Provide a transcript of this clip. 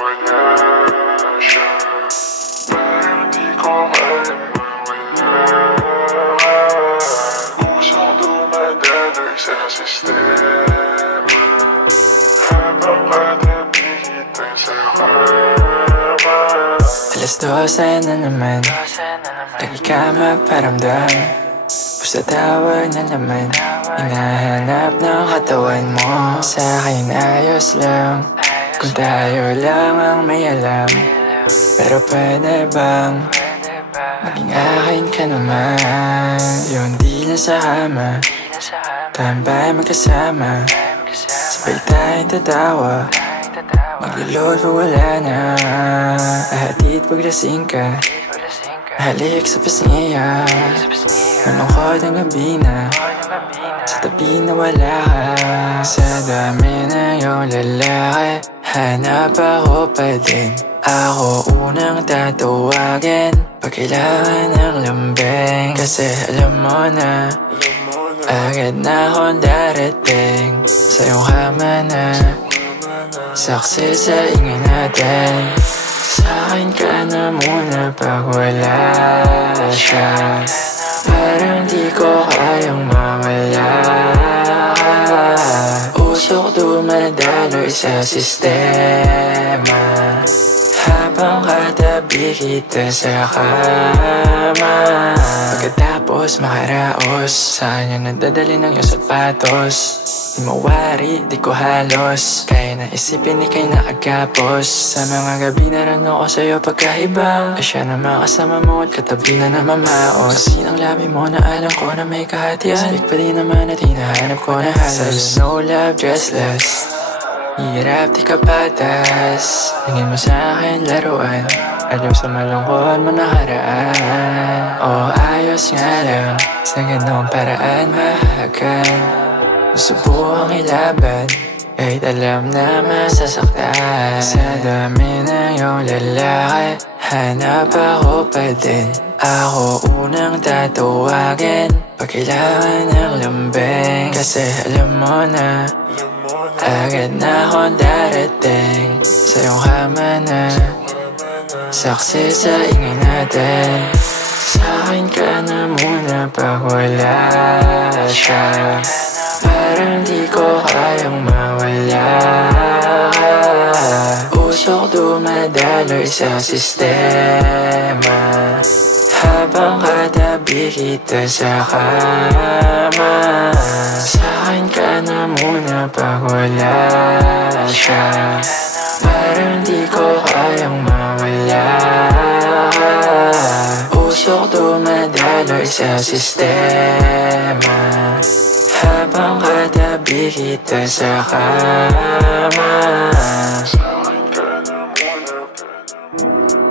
mawala siya. Parang di ko kayang mawala. Pusong dumadaloy sa sistema, habang katabi kita sa kama. Alas 12 na naman, lagi ka magparamdam. Basta tawag na naman, hinahanap ng katawan mo. Sa akin ayos lang, kung tayo lang ang may alam. Pero pwede bang maging akin ka naman? Yung di nasahama, tambay magkasama, sabay tayong tatawa, maglulod pag wala na. Ahatid pag lasing ka, halik sa pasniya. Malungkot ang gabi na, sa tabi na wala ka. Sa dami na iyong lalaki, hanap ako pa din. Ako unang tatawagin pag kailangan ng lambing. Kasi alam mo na, agad na akong darating sa iyong kama na, saksi sa ingay natin. Sa'kin ka na muna pag wala siya. Parang di ko kayang mawala. Usok dumadaloy sa sistema, habang katabi kita sa kama. Pagkatapos makaraos, saan yung nadadali ng iyong sapatos? Di mawari, di ko halos kaya na isipin ikay naagapos. Sa mga gabi naran ako sa'yo pagkaiba, ay siya na makasama mo at katabi na namamaos. Sinang labi mo na alam ko na may kahatian, sabik pa din naman at hinahanap ko na halos. No love, just lust, hirap di ka patas. Tingin mo sa'kin laruan, ayaw sa malungkot mo nakaraan. Oh, ayos nga lang, sa ganong paraan mahagan. Subukang ilaban, kahit alam na masasaktan. Sa dami na iyong lalaki, hanap ako pa din. Ako unang tatawagin pag kailangan ng lambing. Kasi alam mo na, agad na akong darating sa iyong kama na, saksi sa ingay natin. Sa'kin ka na muna pag wala siya. Parang di ko kayang mawala. Usok dumadaloy sa sistema, habang katabi kita sa kama. Sa'kin ka na muna pag wala siya. Parang di ko kayang mawala. Usok dumadaloy sa sistema, habang katabi kita sa kama. Sa'kin ka na muna.